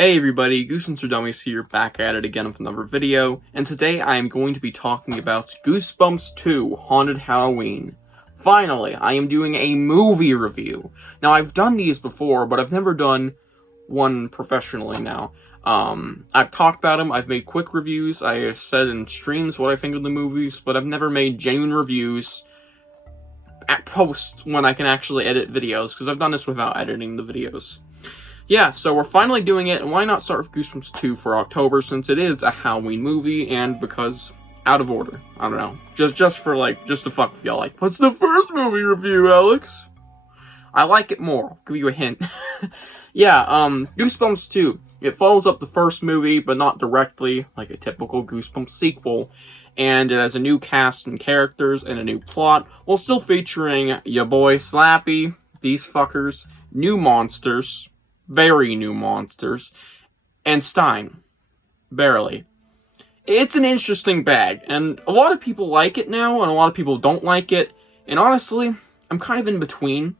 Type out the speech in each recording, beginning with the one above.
Hey everybody, Goosebumps are Dummies here, back at it again with another video, and today I am going to be talking about Goosebumps 2, Haunted Halloween. Finally, I am doing a movie review. Now, I've done these before, but I've never done one professionally now. I've talked about them, I've made quick reviews, I have said in streams what I think of the movies, but I've never made genuine reviews at post when I can actually edit videos, because I've done this without editing the videos. Yeah, so we're finally doing it, and why not start with Goosebumps 2 for October, since it is a Halloween movie, and because, out of order, I don't know, just to fuck with y'all, like, what's the first movie review, Alex? I like it more, I'll give you a hint. Yeah, Goosebumps 2, it follows up the first movie, but not directly, like a typical Goosebumps sequel, and it has a new cast and characters, and a new plot, while still featuring ya boy Slappy, these fuckers, new monsters, very new monsters, and Stine. Barely. It's an interesting bag, and a lot of people like it now, and a lot of people don't like it, and honestly, I'm kind of in between.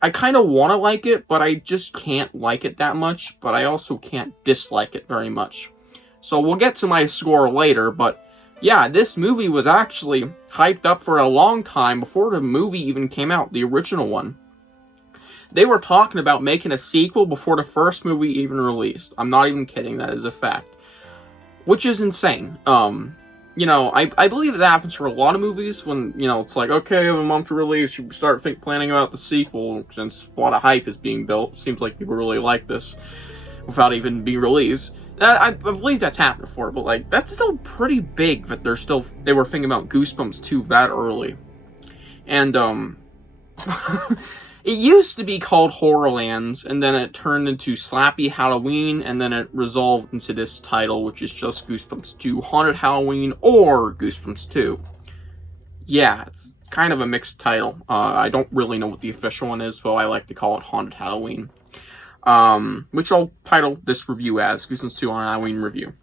I kind of want to like it, but I just can't like it that much, but I also can't dislike it very much. So we'll get to my score later, but yeah, this movie was actually hyped up for a long time before the movie even came out, the original one. They were talking about making a sequel before the first movie even released. I'm not even kidding, that is a fact. Which is insane. You know, I believe that happens for a lot of movies when, you know, it's like, okay, a month to release, you start planning about the sequel, since a lot of hype is being built. Seems like people really like this without even being released. I believe that's happened before, but, like, that's still pretty big that they were thinking about Goosebumps 2 that early. And, it used to be called Horrorlands, and then it turned into Slappy Halloween, and then it resolved into this title, which is just Goosebumps 2 Haunted Halloween, or Goosebumps 2. Yeah, it's kind of a mixed title. I don't really know what the official one is, so I like to call it Haunted Halloween. Which I'll title this review as Goosebumps 2 Haunted Halloween Review.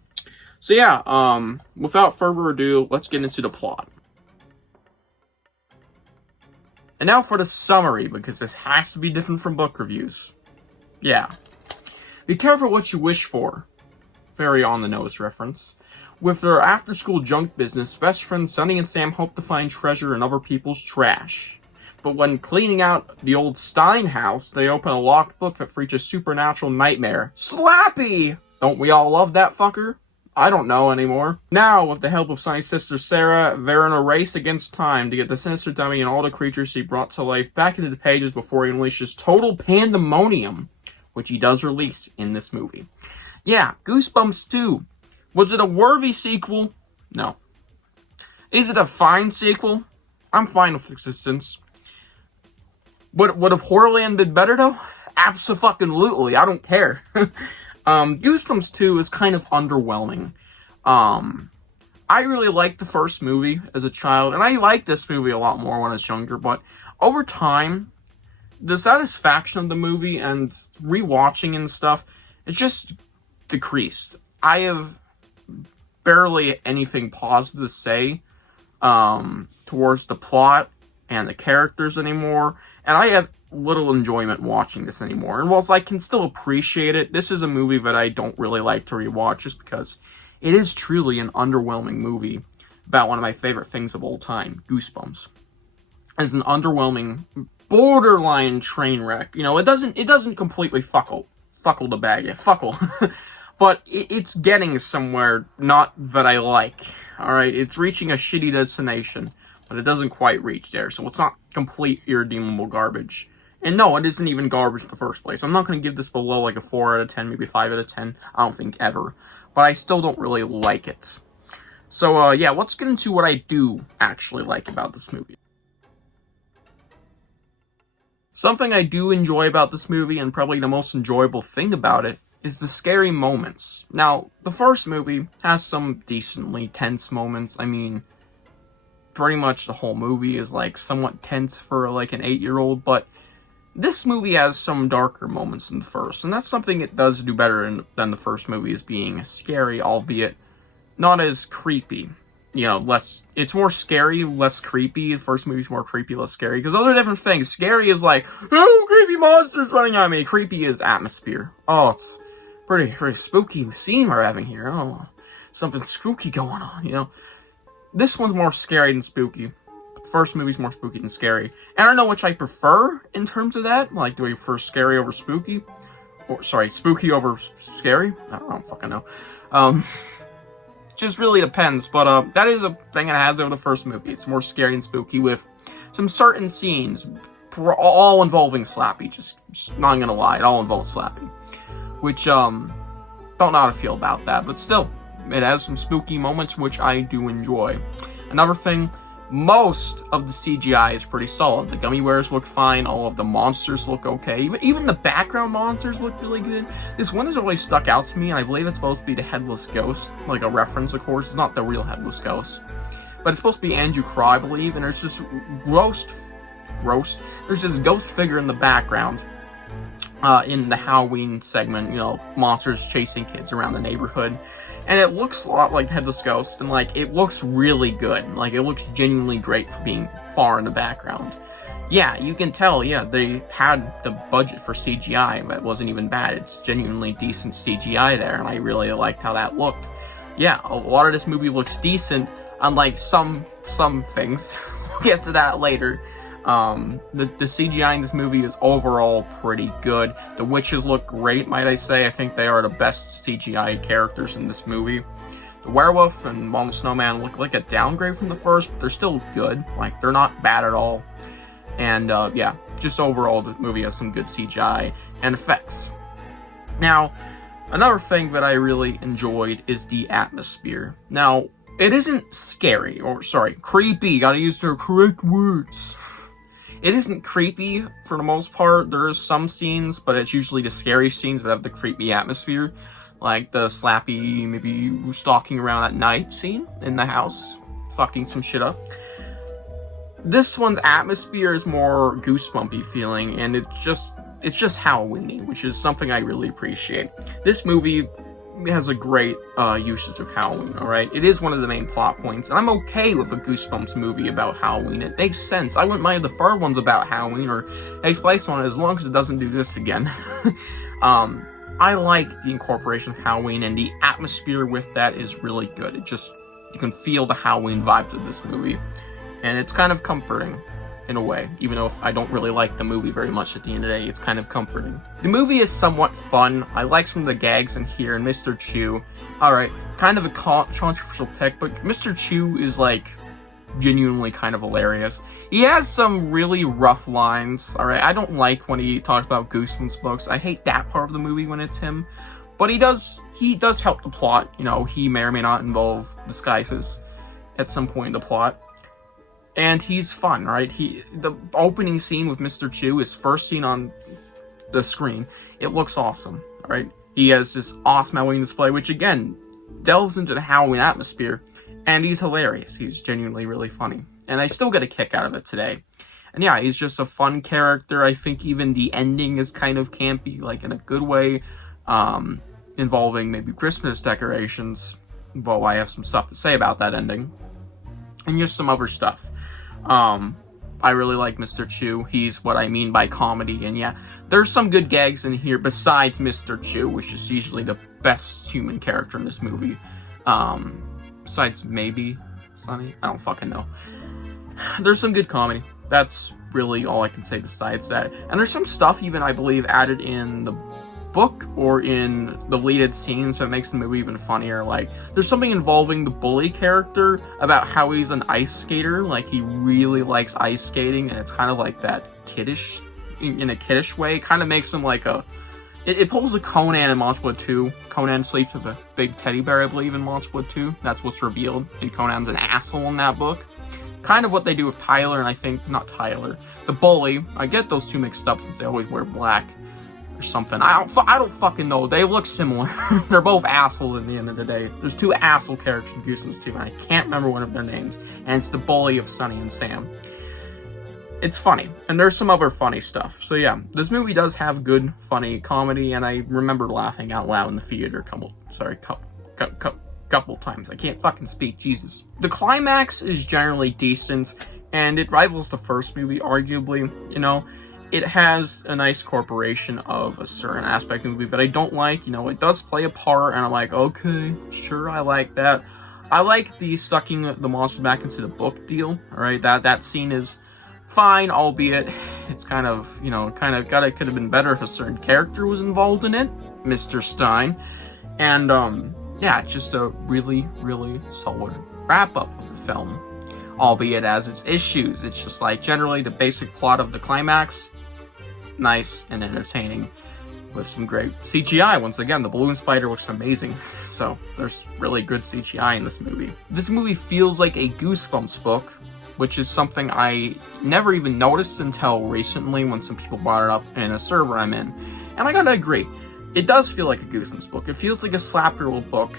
So yeah, without further ado, let's get into the plot. And now for the summary, because this has to be different from book reviews. Yeah. Be careful what you wish for. Very on-the-nose reference. With their after-school junk business, best friends Sunny and Sam hope to find treasure in other people's trash. But when cleaning out the old Stine house, they open a locked book that features a supernatural nightmare. Slappy! Don't we all love that fucker? I don't know anymore. Now, with the help of Sunny's sister Sarah, they're in a race against time to get the sinister dummy and all the creatures he brought to life back into the pages before he unleashes total pandemonium, which he does release in this movie. Yeah, Goosebumps 2. Was it a worthy sequel? No. Is it a fine sequel? I'm fine with existence. Would have Horrorland been better, though? Abso-fucking-lutely, I don't care. Goosebumps 2 is kind of underwhelming. I really liked the first movie as a child, and I liked this movie a lot more when I was younger, but over time, the satisfaction of the movie and rewatching and stuff, it's just decreased. I have barely anything positive to say, towards the plot and the characters anymore, and I have little enjoyment watching this anymore. And whilst I can still appreciate it, this is a movie that I don't really like to rewatch just because it is truly an underwhelming movie about one of my favorite things of all time, Goosebumps. It's an underwhelming, borderline train wreck. You know, it doesn't completely fuckle the bag, yeah, fuckle. But it's getting somewhere not that I like. Alright, it's reaching a shitty destination, but it doesn't quite reach there, so it's not complete irredeemable garbage. And no, it isn't even garbage in the first place. I'm not going to give this below like a 4 out of 10, maybe 5 out of 10. I don't think ever. But I still don't really like it. So, yeah, let's get into what I do actually like about this movie. Something I do enjoy about this movie, and probably the most enjoyable thing about it, is the scary moments. Now, the first movie has some decently tense moments. I mean, pretty much the whole movie is like somewhat tense for like an 8-year-old, but this movie has some darker moments than the first, and that's something it does do better than the first movie, is being scary, albeit not as creepy. You know, it's more scary, less creepy. The first movie's more creepy, less scary, because those are different things. Scary is like, oh, creepy monsters running at me. Creepy is atmosphere. Oh, pretty spooky scene we're having here. Oh, something spooky going on, you know. This one's more scary than spooky. The first movie's more spooky than scary. And I don't know which I prefer in terms of that. Like, do I prefer scary over spooky? Or, sorry, spooky over scary? I don't fucking know. Just really depends. But that is a thing I have over the first movie. It's more scary and spooky with some certain scenes, all involving Slappy. Just not gonna lie, it all involves Slappy. Which, don't know how to feel about that. But still, it has some spooky moments, which I do enjoy. Another thing, most of the CGI is pretty solid. The gummy bears look fine, all of the monsters look okay. Even the background monsters look really good. This one has always stuck out to me, and I believe it's supposed to be the Headless Ghost. Like a reference, of course. It's not the real Headless Ghost. But it's supposed to be Andrew Crow, I believe, and there's this gross. There's this ghost figure in the background. In the Halloween segment, you know, monsters chasing kids around the neighborhood. And it looks a lot like Headless Ghost, and, like, it looks really good. Like, it looks genuinely great for being far in the background. Yeah, you can tell, yeah, they had the budget for CGI, but it wasn't even bad. It's genuinely decent CGI there, and I really liked how that looked. Yeah, a lot of this movie looks decent, unlike some things. We'll get to that later. The CGI in this movie is overall pretty good. The witches look great, might I say. I think they are the best CGI characters in this movie. The werewolf and Mom the Snowman look like a downgrade from the first, but they're still good. Like, they're not bad at all. And, yeah, just overall, the movie has some good CGI and effects. Now, another thing that I really enjoyed is the atmosphere. Now, it isn't scary, or, sorry, creepy. Gotta use the correct words. It isn't creepy for the most part. There is some scenes, but it's usually the scary scenes that have the creepy atmosphere. Like the Slappy, maybe stalking around at night scene in the house, fucking some shit up. This one's atmosphere is more goosebumpy feeling, and it's just Halloweeny, which is something I really appreciate. This movie has a great usage of Halloween, alright? It is one of the main plot points, and I'm okay with a Goosebumps movie about Halloween. It makes sense. I wouldn't mind the third one's about Halloween, or takes place on it, as long as it doesn't do this again. I like the incorporation of Halloween, and the atmosphere with that is really good. You can feel the Halloween vibes of this movie, and it's kind of comforting. In a way, even though I don't really like the movie very much at the end of the day, it's kind of comforting. The movie is somewhat fun. I like some of the gags in here, and Mr. Chew. Alright, kind of a controversial pick, but Mr. Chew is, like, genuinely kind of hilarious. He has some really rough lines, alright? I don't like when he talks about Goosebumps books. I hate that part of the movie when it's him. But he does help the plot. You know, he may or may not involve disguises at some point in the plot. And he's fun, right? The opening scene with Mr. Chew, his first scene on the screen, it looks awesome, right? He has this awesome Halloween display, which again, delves into the Halloween atmosphere, and he's hilarious. He's genuinely really funny. And I still get a kick out of it today. And yeah, he's just a fun character. I think even the ending is kind of campy, like in a good way, involving maybe Christmas decorations. Well, I have some stuff to say about that ending. And just some other stuff. I really like Mr. Chew. He's what I mean by comedy, and yeah, there's some good gags in here besides Mr. Chew, which is usually the best human character in this movie. Besides maybe Sonny? I don't fucking know. There's some good comedy. That's really all I can say besides that. And there's some stuff even, I believe, added in the book or in the deleted scenes that makes the movie even funnier. Like, there's something involving the bully character about how he's an ice skater. Like, he really likes ice skating, and it's kind of like that kiddish, in a kiddish way. Kind of makes him like a... It pulls a Conan in Monster Blood 2. Conan sleeps with a big teddy bear, I believe, in Monster Blood 2. That's what's revealed. And Conan's an asshole in that book. Kind of what they do with Tyler, and I think... Not Tyler. The bully. I get those two mixed up since they always wear black. Or something. I don't fucking know. They look similar. They're both assholes at the end of the day. There's two asshole characters in Goosebumps 2, and I can't remember one of their names. And it's the bully of Sonny and Sam. It's funny. And there's some other funny stuff. So yeah, this movie does have good, funny comedy, and I remember laughing out loud in the theater couple times. I can't fucking speak, Jesus. The climax is generally decent, and it rivals the first movie, arguably, you know. it has a nice corporation of a certain aspect of the movie that I don't like. You know, it does play a part, and I'm like, okay, sure, I like that. I like the sucking the monster back into the book deal, alright? That scene is fine, albeit it's kind of, you know, could have been better if a certain character was involved in it, Mr. Stine. And, yeah, just a really, really solid wrap-up of the film. Albeit as its issues, it's just like, generally, the basic plot of the climax, nice and entertaining, with some great CGI. Once again, the balloon spider looks amazing, so there's really good CGI in this movie. This movie feels like a Goosebumps book, which is something I never even noticed until recently when some people brought it up in a server I'm in. And I gotta agree, it does feel like a Goosebumps book. It feels like a slap your little book,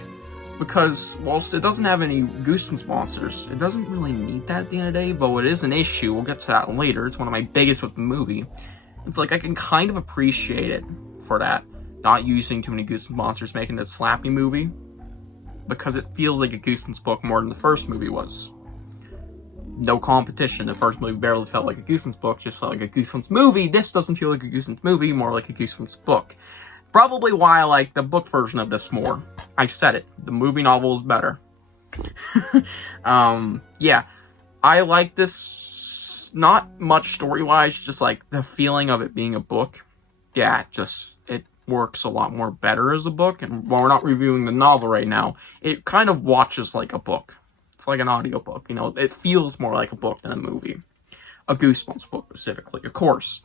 because whilst it doesn't have any Goosebumps monsters, it doesn't really need that at the end of the day, though it is an issue. We'll get to that later. It's one of my biggest with the movie. It's like, I can kind of appreciate it for that, not using too many Goosebumps monsters, making it a slappy movie, because it feels like a Goosebumps book more than the first movie was. No competition. The first movie barely felt like a Goosebumps book, just felt like a Goosebumps movie. This doesn't feel like a Goosebumps movie, more like a Goosebumps book. Probably why I like the book version of this more. I said it. The movie novel is better. Yeah. I like this, not much story-wise, just like the feeling of it being a book. Yeah, it works a lot more better as a book, and while we're not reviewing the novel right now, it kind of watches like a book. It's like an audiobook, you know, it feels more like a book than a movie. A Goosebumps book, specifically, of course.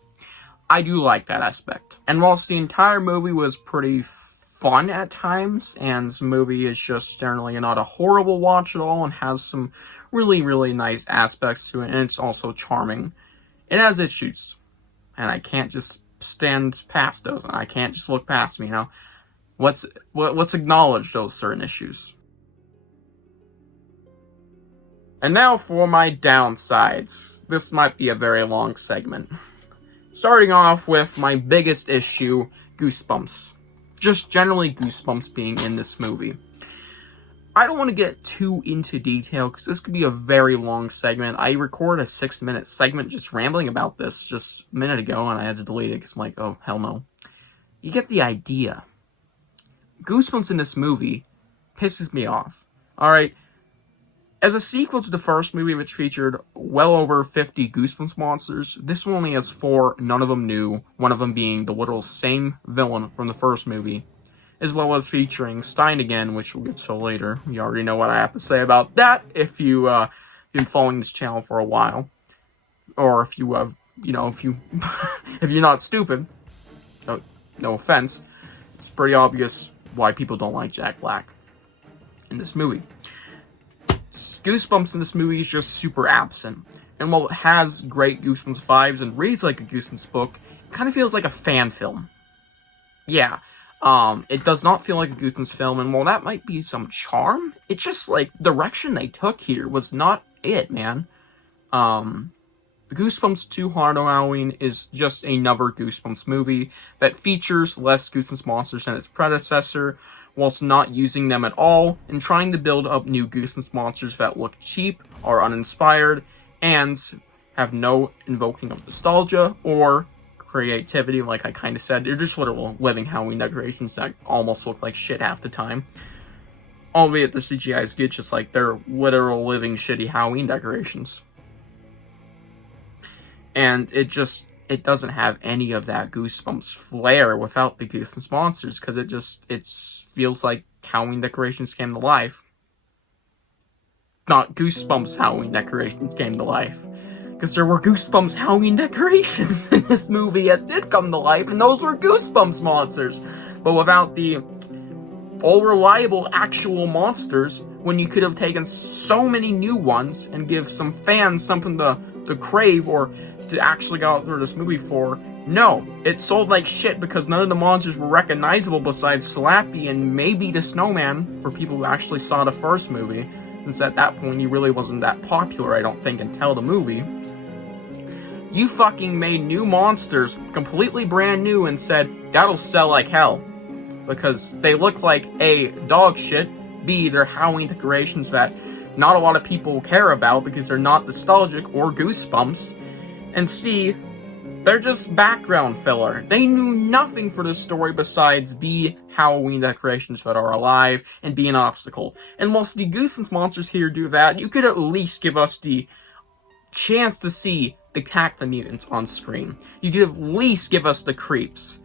I do like that aspect. And whilst the entire movie was pretty fun at times, and the movie is just generally not a horrible watch at all, and has some really, really nice aspects to it, and it's also charming, it has issues. And I can't just stand past those. I can't just look past them, you know? Let's acknowledge those certain issues. And now for my downsides. This might be a very long segment. Starting off with my biggest issue, Goosebumps. Just generally Goosebumps being in this movie. I don't want to get too into detail, because this could be a very long segment. I recorded a 6-minute segment just rambling about this just a minute ago, and I had to delete it, because I'm like, oh, hell no. You get the idea. Goosebumps in this movie pisses me off. Alright? As a sequel to the first movie, which featured well over 50 Goosebumps monsters, this one only has 4, none of them new, one of them being the literal same villain from the first movie, as well as featuring Stine again, which we'll get to later. You already know what I have to say about that if you've been following this channel for a while. Or if you have, you know, if you're not stupid, no offense, it's pretty obvious why people don't like Jack Black in this movie. Goosebumps in this movie is just super absent. And while it has great Goosebumps vibes and reads like a Goosebumps book, it kind of feels like a fan film. Yeah, it does not feel like a Goosebumps film, and while that might be some charm, it's just like, the direction they took here was not it, man. Goosebumps 2 Haunted Halloween is just another Goosebumps movie that features less Goosebumps monsters than its predecessor, whilst not using them at all, and trying to build up new Goosebumps monsters that look cheap, are uninspired, and have no invoking of nostalgia or creativity, like I kind of said. They're just literal living Halloween decorations that almost look like shit half the time. Albeit the CGI is good, just like they're literal living shitty Halloween decorations. And it doesn't have any of that Goosebumps flair without the Goosebumps monsters, because it feels like Halloween decorations came to life. Not Goosebumps Halloween decorations came to life. Because there were Goosebumps Halloween decorations in this movie that did come to life, and those were Goosebumps monsters. But without the all-reliable actual monsters, when you could have taken so many new ones and give some fans something to crave or to actually go out through this movie for. No, it sold like shit because none of the monsters were recognizable besides Slappy and maybe the Snowman for people who actually saw the first movie, since at that point he really wasn't that popular, I don't think, until the movie. You fucking made new monsters, completely brand new, and said, that'll sell like hell. Because they look like A, dog shit, B, they're Halloween decorations that not a lot of people care about because they're not nostalgic or Goosebumps, and C, They're just background filler. They knew nothing for this story besides be Halloween decorations that are alive and be an obstacle. And whilst the Goosebumps monsters here do that, you could at least give us the chance to see the Cactus mutants on screen. You could at least give us the creeps.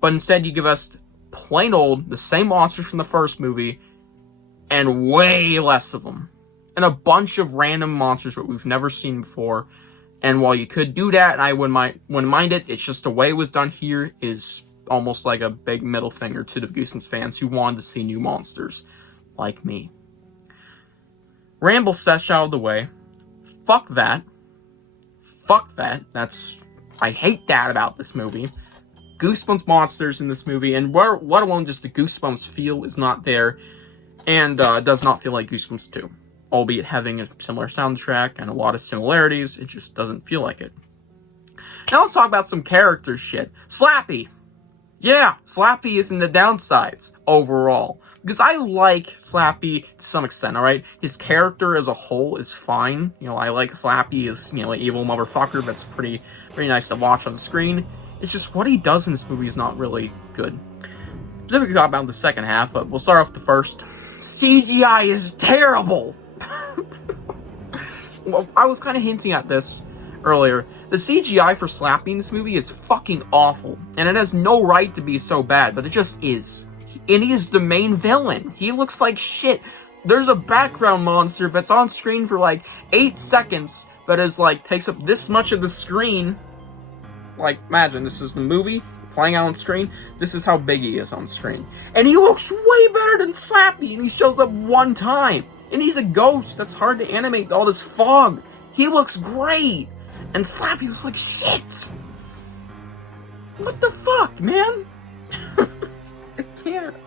But instead you give us plain old, the same monsters from the first movie, and way less of them. And a bunch of random monsters that we've never seen before. And while you could do that, and I wouldn't mind it, it's just the way it was done here is almost like a big middle finger to the Goosebumps fans who wanted to see new monsters, like me. Ramble sesh out of the way. Fuck that. Fuck that. I hate that about this movie. Goosebumps monsters in this movie, and let alone just the Goosebumps feel is not there, and does not feel like Goosebumps 2. Albeit having a similar soundtrack and a lot of similarities, it just doesn't feel like it. Now let's talk about some character shit. Slappy! Yeah, Slappy is in the downsides, overall. Because I like Slappy to some extent, alright? His character as a whole is fine. You know, I like Slappy as, you know, an evil motherfucker that's pretty nice to watch on the screen. It's just what he does in this movie is not really good. Specifically talk about the second half, but we'll start off with the first. CGI is terrible! Well, I was kind of hinting at this earlier. The CGI for Slappy in this movie is fucking awful. And it has no right to be so bad, but it just is. And he is the main villain. He looks like shit. There's a background monster that's on screen for like 8 seconds that is like, takes up this much of the screen. Like, imagine, this is the movie playing out on screen. This is how big he is on screen. And he looks way better than Slappy, and he shows up one time. And he's a ghost. That's hard to animate all this fog. He looks great. And Slappy looks like shit. What the fuck, man?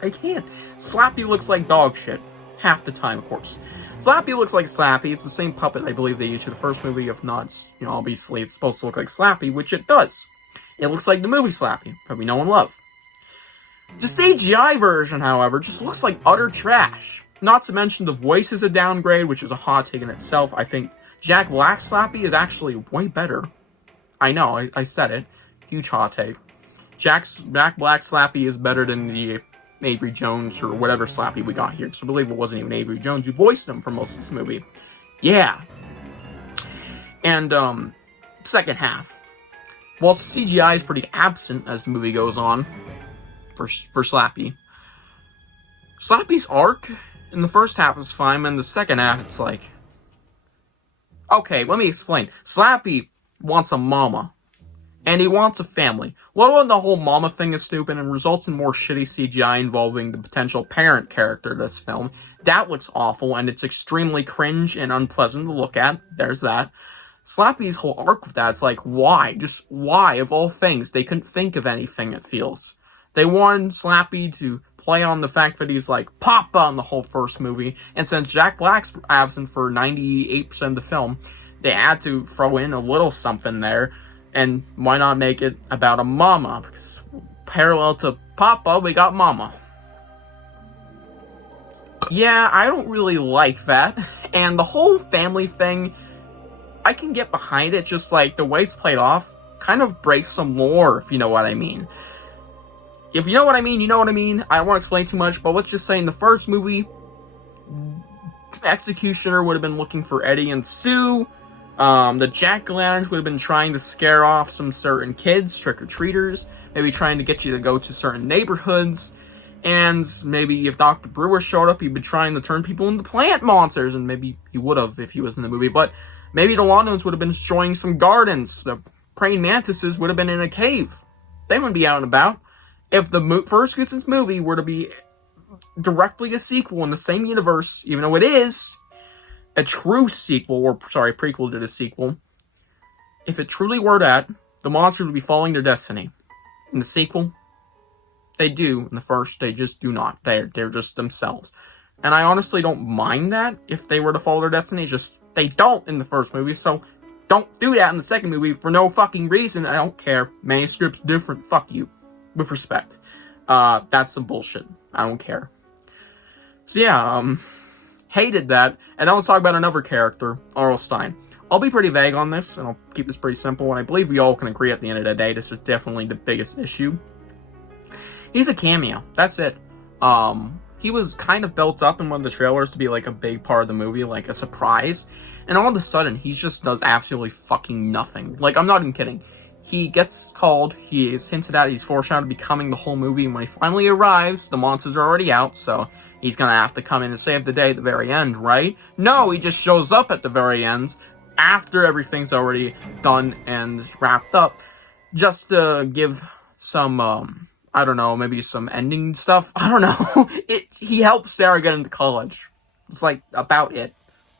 I can't. Slappy looks like dog shit. Half the time, of course. Slappy looks like Slappy. It's the same puppet I believe they used for the first movie. If not, you know, obviously it's supposed to look like Slappy, which it does. It looks like the movie Slappy, that we know and love. The CGI version, however, just looks like utter trash. Not to mention the voice is a downgrade, which is a hot take in itself. I think Jack Black's Slappy is actually way better. I know, I said it. Huge hot take. Jack Black's Slappy is better than the Avery Jones or whatever Slappy we got here. Because I believe it wasn't even Avery Jones who voiced him for most of this movie. Yeah. And, second half. While CGI is pretty absent as the movie goes on for Slappy, Slappy's arc in the first half is fine, and the second half it's like... Okay, let me explain. Slappy wants a mama. And he wants a family. Well, the whole mama thing is stupid and results in more shitty CGI involving the potential parent character of this film. That looks awful, and it's extremely cringe and unpleasant to look at. There's that. Slappy's whole arc with that, it's like, why? Just why, of all things? They couldn't think of anything, it feels. They wanted Slappy to play on the fact that he's like Papa in the whole first movie, and since Jack Black's absent for 98% of the film, they had to throw in a little something there, and why not make it about a mama? Because parallel to Papa, we got Mama. Yeah, I don't really like that, and the whole family thing, I can get behind it, just like the way it's played off kind of breaks some lore, if you know what I mean. If you know what I mean, you know what I mean. I don't want to explain too much, but let's just say in the first movie, Executioner would have been looking for Eddie and Sue. The Jack-o'-lanterns would have been trying to scare off some certain kids, trick-or-treaters, maybe trying to get you to go to certain neighborhoods, and maybe if Dr. Brewer showed up, he'd be trying to turn people into plant monsters, and maybe he would have if he was in the movie, but maybe the Londons would have been destroying some gardens. The praying mantises would have been in a cave. They wouldn't be out and about. If the first Goosebumps movie were to be directly a sequel in the same universe, even though it is a true sequel, or prequel to the sequel, if it truly were that, the monsters would be following their destiny. In the sequel, they do. In the first, they just do not. They're just themselves. And I honestly don't mind that if they were to follow their destiny. Just, they don't in the first movie, so don't do that in the second movie for no fucking reason. I don't care. Manuscript's different. Fuck you. With respect. That's some bullshit. I don't care. So yeah, hated that. And now let's talk about another character, R.L. Stine. I'll be pretty vague on this, and I'll keep this pretty simple, and I believe we all can agree at the end of the day, this is definitely the biggest issue. He's a cameo. That's it. He was kind of built up in one of the trailers to be like a big part of the movie, like a surprise, and all of a sudden, he just does absolutely fucking nothing. Like, I'm not even kidding. He gets called, he is hinted at, he's foreshadowed becoming the whole movie, and when he finally arrives, the monsters are already out, so he's gonna have to come in and save the day at the very end, right? No, he just shows up at the very end, after everything's already done and wrapped up, just to give some, I don't know, maybe some ending stuff. I don't know. He helps Sarah get into college. It's like, about it.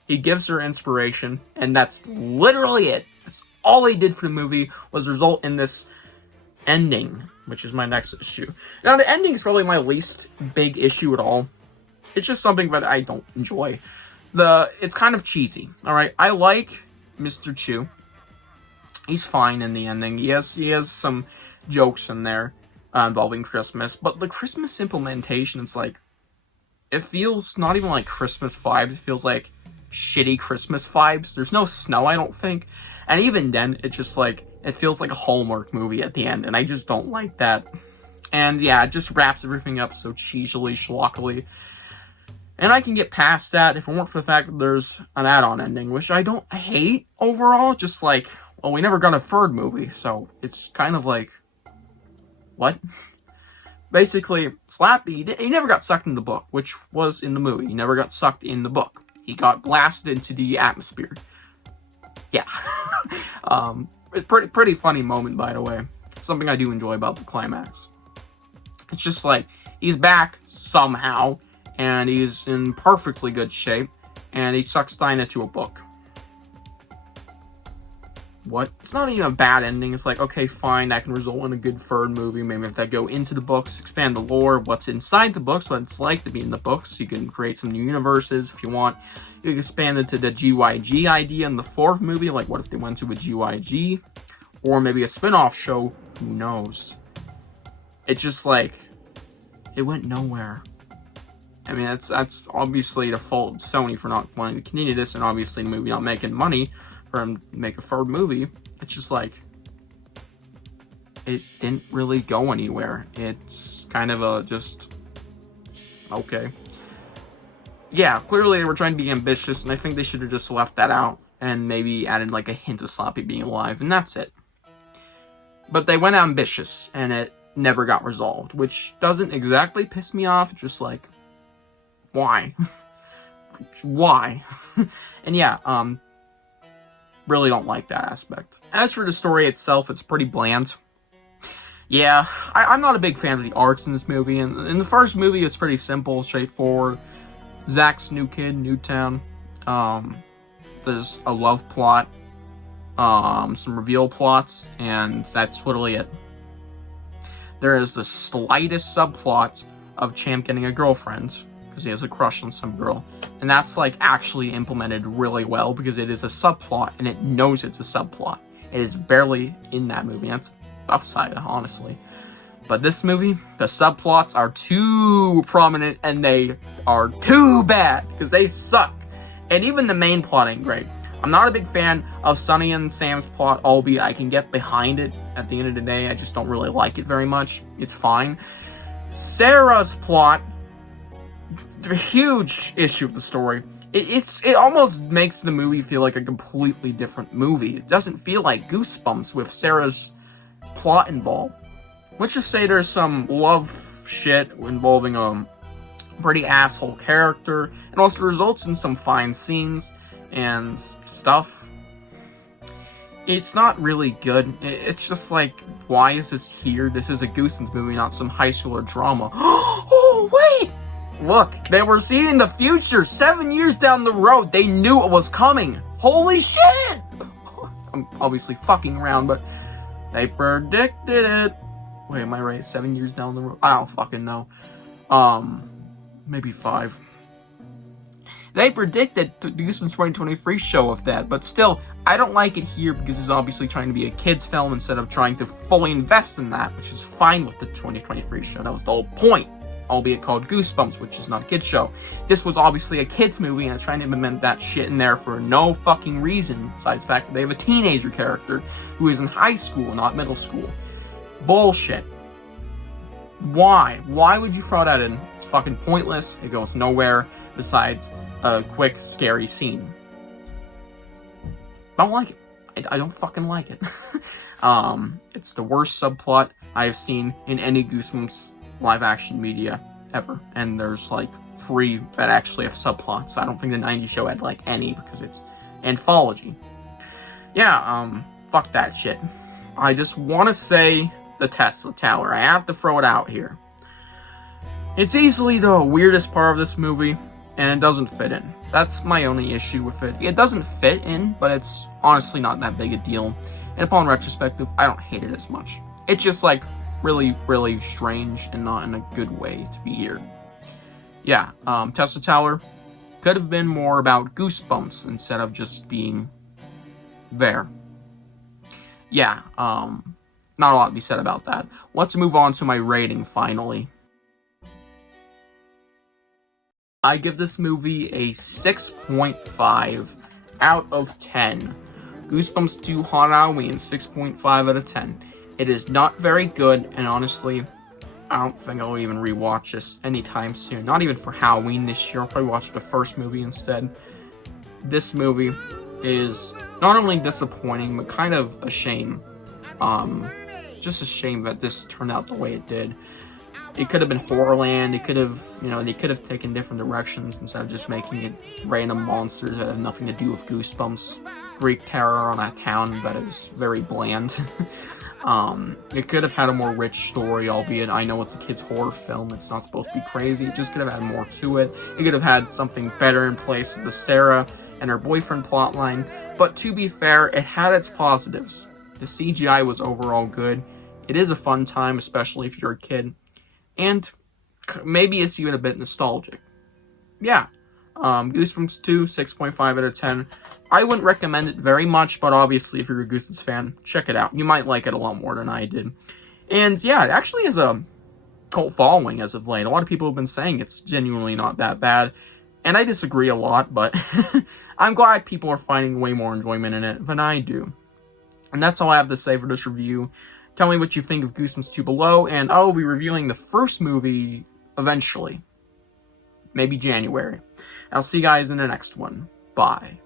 He gives her inspiration, and that's literally it. That's all he did for the movie, was result in this ending, which is my next issue. Now, the ending is probably my least big issue at all. It's just something that I don't enjoy. It's kind of cheesy, alright? I like Mr. Chu. He's fine in the ending. He has some jokes in there involving Christmas, but the Christmas implementation, it's like, it feels not even like Christmas vibes. It feels like shitty Christmas vibes. There's no snow, I don't think. And even then, it's just like, it feels like a Hallmark movie at the end, and I just don't like that. And yeah, it just wraps everything up so cheesily, schlockily. And I can get past that if it weren't for the fact that there's an add-on ending, which I don't hate overall, just like, well, we never got a third movie, so it's kind of like, what? Basically, Slappy, he never got sucked in the book, which was in the movie. He never got sucked in the book. He got blasted into the atmosphere. Yeah. It's pretty funny moment, by the way. Something I do enjoy about the climax. It's just like, he's back somehow, and he's in perfectly good shape, and he sucks Stine into a book. What? It's not even a bad ending. It's like, okay, fine, that can result in a good third movie. Maybe if that go into the books, expand the lore, what's inside the books, what it's like to be in the books. You can create some new universes if you want. You can expand it to the GYG idea in the fourth movie, like what if they went to a GYG? Or maybe a spin-off show, who knows? It's just like, it went nowhere. I mean, that's obviously the fault of Sony for not wanting to continue this, and obviously the movie not making money for him to make a third movie. It's just like, it didn't really go anywhere. It's kind of a just, okay. Yeah, clearly they were trying to be ambitious, and I think they should have just left that out, and maybe added like a hint of Slappy being alive, and that's it. But they went ambitious, and it never got resolved, which doesn't exactly piss me off, just like, why? Why? And yeah, really don't like that aspect. As for the story itself, it's pretty bland. Yeah, I'm not a big fan of the arts in this movie, and in the first movie, it's pretty simple, straightforward. Zach's new kid, new town. There's a love plot, some reveal plots, and that's literally it. There is the slightest subplot of Champ getting a girlfriend, because he has a crush on some girl. And that's, like, actually implemented really well, because it is a subplot, and it knows it's a subplot. It is barely in that movie. That's upside, honestly. But this movie, the subplots are too prominent, and they are too bad, because they suck. And even the main plot ain't great. I'm not a big fan of Sonny and Sam's plot, albeit I can get behind it. At the end of the day, I just don't really like it very much. It's fine. Sarah's plot, the huge issue of the story. It almost makes the movie feel like a completely different movie. It doesn't feel like Goosebumps with Sarah's plot involved. Let's just say there's some love shit involving a pretty asshole character, and also results in some fine scenes and stuff. It's not really good. It's just like, why is this here? This is a Goosebumps movie, not some high schooler drama. Oh, wait! Look, they were seeing the future 7 years down the road. They knew it was coming. Holy shit! I'm obviously fucking around, but they predicted it. Wait, am I right? 7 years down the road? I don't fucking know. Maybe 5. They predicted to do some 2023 show of that, but still, I don't like it here because it's obviously trying to be a kid's film instead of trying to fully invest in that, which is fine with the 2023 show. That was the whole point. albeit called Goosebumps, which is not a kid's show. This was obviously a kid's movie, and it's trying to implement that shit in there for no fucking reason, besides the fact that they have a teenager character who is in high school, not middle school. Bullshit. Why? Why would you throw that in? It's fucking pointless. It goes nowhere besides a quick, scary scene. I don't like it. I don't fucking like it. It's the worst subplot I've seen in any Goosebumps live-action media ever. And there's, like, 3 that actually have subplots. I don't think the 90s show had, like, any, because it's anthology. Yeah, fuck that shit. I just want to say the Tesla Tower. I have to throw it out here. It's easily the weirdest part of this movie, and it doesn't fit in. That's my only issue with it. It doesn't fit in, but it's honestly not that big a deal. And upon retrospective, I don't hate it as much. It's just, like, really, really strange and not in a good way to be here. Yeah, Tesla Tower could have been more about Goosebumps instead of just being there. Yeah, not a lot to be said about that. Let's move on to my rating, finally. I give this movie a 6.5 out of 10. Goosebumps 2 Haunted Halloween, 6.5 out of 10. It is not very good, and honestly, I don't think I'll even rewatch this anytime soon. Not even for Halloween this year. I'll probably watch the first movie instead. This movie is not only disappointing, but kind of a shame. Just a shame that this turned out the way it did. It could have been Horrorland. It could have, they could have taken different directions instead of just making it random monsters that have nothing to do with Goosebumps. Greek terror on a town that is very bland. It could have had a more rich story, albeit I know it's a kid's horror film. It's not supposed to be crazy. It just could have had more to it. It could have had something better in place with the Sarah and her boyfriend plotline. But to be fair, it had its positives. The CGI was overall good. It is a fun time, especially if you're a kid. And maybe it's even a bit nostalgic. Yeah. Goosebumps 2, 6.5 out of 10. I wouldn't recommend it very much, but obviously if you're a Goosebumps fan, check it out. You might like it a lot more than I did. And yeah, it actually has a cult following as of late. A lot of people have been saying it's genuinely not that bad. And I disagree a lot, but I'm glad people are finding way more enjoyment in it than I do. And that's all I have to say for this review. Tell me what you think of Goosebumps 2 below, and I will be reviewing the first movie eventually. Maybe January. I'll see you guys in the next one. Bye.